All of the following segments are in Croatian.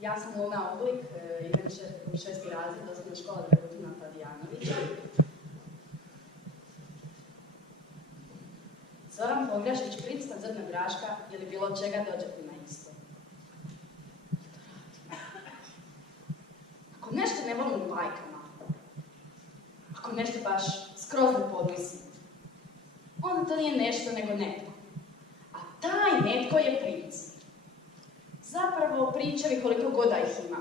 Ja sam Luna Oblik, inače u 6. razred osnovne škole Dragutina Tadijanovića. Zoran Pogrjašić, princ kod Zrnog Graška ili bilo čega dođe ti na isto. Ako nešto ne volim u bajkama, ako nešto baš skroz ne podnosim, onda to nije nešto nego netko. A taj netko je princ. Zapravo prinčevi koliko god da ih ima.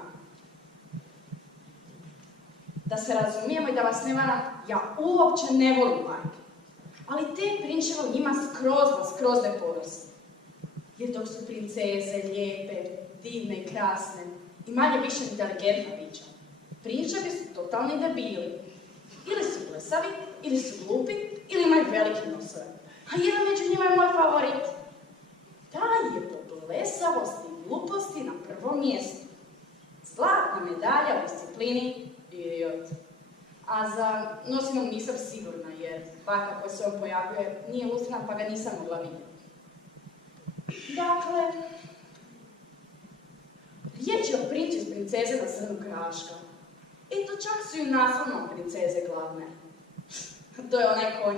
Da se razumijemo i da vas ne varam, ja uopće ne volim bajke. Ali te prinčeve u njima skroz ne podnosim. Jer dok su princeze lijepe, divne i krasne i manje više inteligentna bića, prinčevi su totalni debili. Ili su blesavi, ili su glupi, ili imaju velike nosove. A jedan među njima je moj favorit. Taj je po blesavosti i gluposti na prvom mjestu. Zlatna medalja u disciplini idiot. A za nosinom nisam sigurna jer baka koja se on pojavljuje nije lustrana pa ga nisam mogla vidjeti. Dakle, riječ je o princu iz princeze na Zrnog Graška. Eto, čak su i naslovno princeze glavne. To je onaj konj.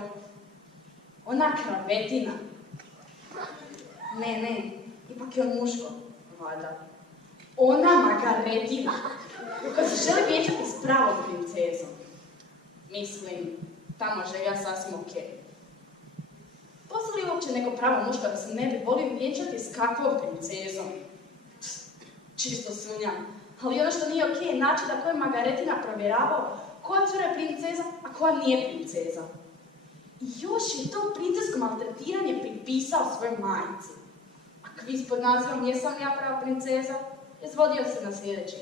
Ona kravetina. Ne, ipak je on muško, valjda. Ona Margaretina, koja se želi vjenčati s pravom princezom. Mislim, tamo želja sasvim okej. Postoji li uopće neko pravo muško da se ne bi volio vjenčati s kakvom princezom? Čisto sumnjam. Ali ono što nije okej je način na koji Margaretina provjeravao koja cura je princeza, a koja nije princeza. I još je to princesko maltretiranje pripisao svojoj majici. A kviz pod nazivom Jesam li ja prava princeza izvodio se na sljedeći,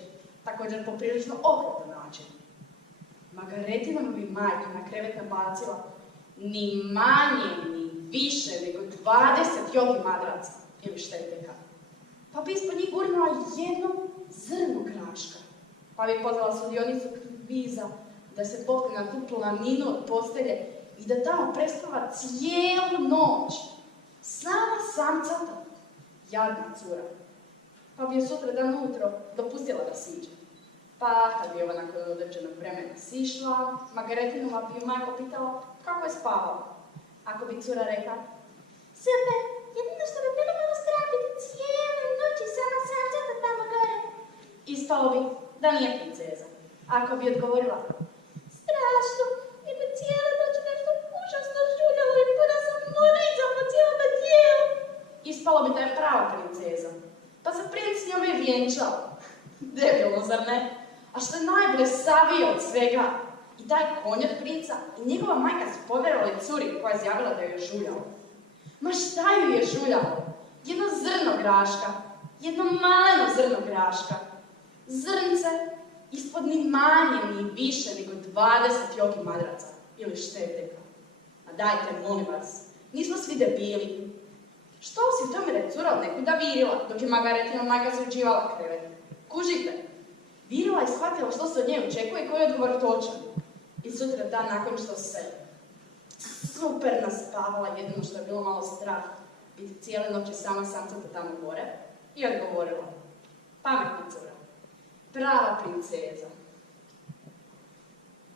također poprilično okretan način. Margaretina bi majka na krevet nabacila ni manje, ni više nego 20 jogi madraca ili šteteka. Pa bi ispod njih gurnula jedno zrno graška. Pa bi pozvala sudionicu kviza da se popne na tu planinu od postelje i da tamo prespava cijelu noć. Sama samcata, jadna cura. Pa bi je sutra dan ujutro dopustila da siđe. Pa kad bi ova nakon određenog vremena sišla, Margaretinova bi ju majko pitala kako je spavala. Ako bi cura rekla, super, jedino što bi bilo malo strah biti cijele noći sama samcata tamo gore. Ispalo bi da nije princeza. Ako bi odgovorila, strašno, jer me cijela noć nešto užasno žuljalo i puna sam morica po cijelome tijelu. Ispalo bi da je prava princeza. Pa se princ s njome i vjenčao. Debilno, zar ne? A što je najblesavije od svega, i taj konj od princa i njegova majka su povjerovali curi koja je izjavila da ju je žuljalo. Ma šta ju je žuljalo? Jedno zrno graška, jedno maleno zrno graška. Zrnce ispod ni manje ni više nego 20 jogi madraca ili šteteka. A dajte, molim vas, nismo svi debili. Što si u tome da je cura od nekuda virila, dok je Margaretina majka sređivala krevet? Kužite, virila je shvatila što se od nje očekuje i koji je odgovor točan. I sutra dan nakon što se super naspavala, jedino što je bilo malo strah, biti cijele noći sama samcata tamo gore, i odgovorila, pametna cura, prava princeza.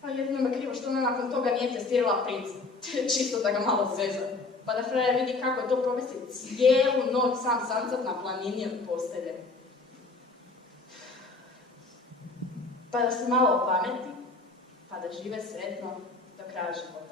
Pa jedino me krivo što ona nakon toga nije testirala princa, čisto da ga malo zeza. Pa da frajer vidi kako je to provesti cijelu noć sam samcat na planini od postelje. Pa da se malo opameti, pa da žive sretno do kraja života.